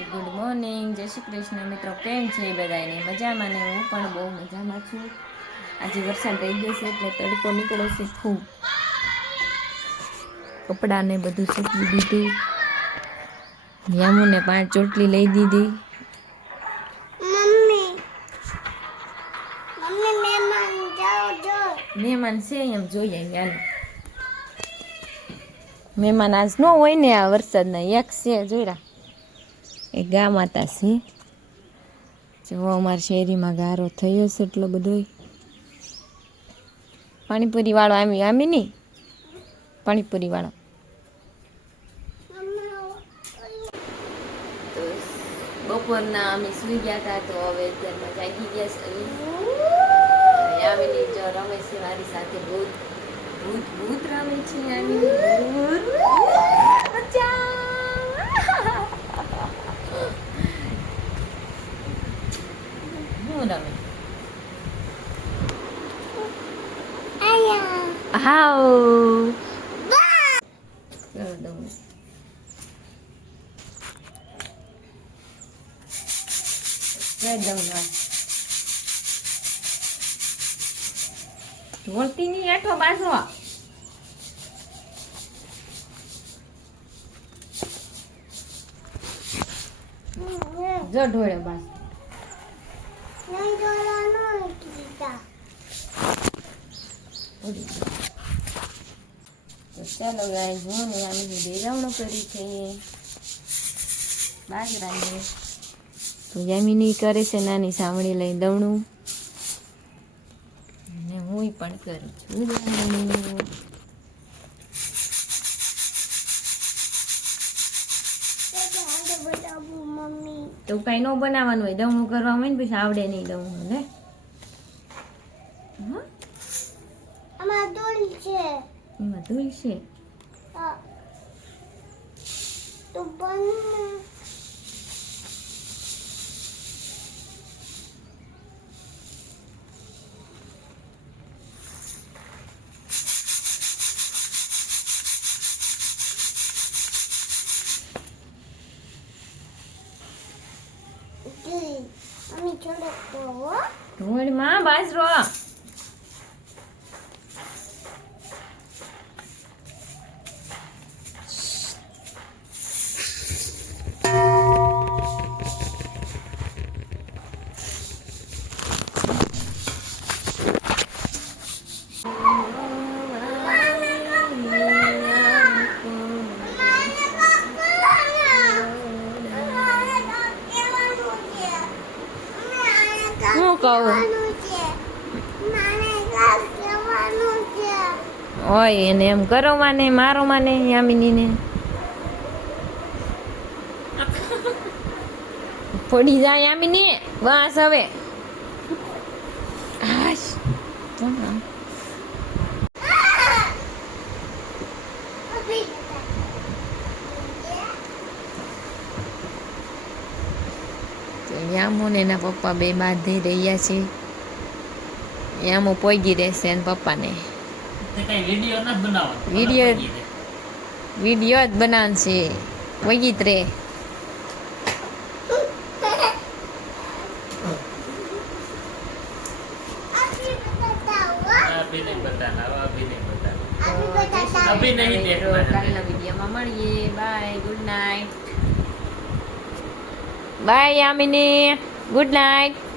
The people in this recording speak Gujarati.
ગુડ મોર્નિંગ જય શ્રી કૃષ્ણ. મિત્રો કેમ છે બધાને મજામાં ને હું પણ બહુ મજામાં છું. આજે વરસાદ રહી ગયો છે એટલે તડકો નીકળે છે ખૂબ. કપડાને બધું સૂકવી દીધું. યામુને પાંચ ચોટલી લઈ દીધી. મહેમાન છે એમ જોઈએ યાર મહેમાન આજ ન હોય ને આ વરસાદના એક છે જોઈરા એ ગા માતા છે. જો અમારી શેરીમાં ગારો થયો છે એટલો બધો. પાણીપુરી વાળો આમી આમી નહીં. પાણીપુરી વાળો. બપોરના અમે સુઈ ગયા હતા તો હવે અત્યારમાં જાગી ગયા છે. આવીને જો રમે છે મારી સાથે. ભૂત ભૂત ભૂત રમે છે આવીને ભૂત બચાવ! હું રમે હાઉ દઉં ની હેઠો બાજુ જો ઢોળે બાજુ નહીં જોવાનું કીધા ઉડી ગયો. તો ચાલો ગાય જો ને આની બેરાવણો કરી છે બાજરાની તો યામિની કરે છે નાની સાવણી લઈ દવણું અને હું પણ કરું છું દવણું આજે બતાવું મમ્મી તો કઈ ન બનાવવાનું હોય. દવણું કરવા હોય ને પછી આવડે નહીં દવણું ને? છે. એમાં ધૂળ છે? તો ઢોળમાં બાજરો. કહું. હોય એને એમ કરો માને મારો માને યામિનીને. પડી જાય યામિની બસ હવે. તો યામો ને એના પપ્પા બે બાંધી રહ્યા છે. યામો પોગી રહેશે એના પપ્પાને. વીડિયો વિડીયો- વીડિયો જ બનાવશે પોગી જ રે અભી નહીં બતાના હવે અભી નહીં બતાના તો અભી નહીં દેખવાના. કાલના વિડીયોમાં મળીએ. Bye good night bye Yamini good night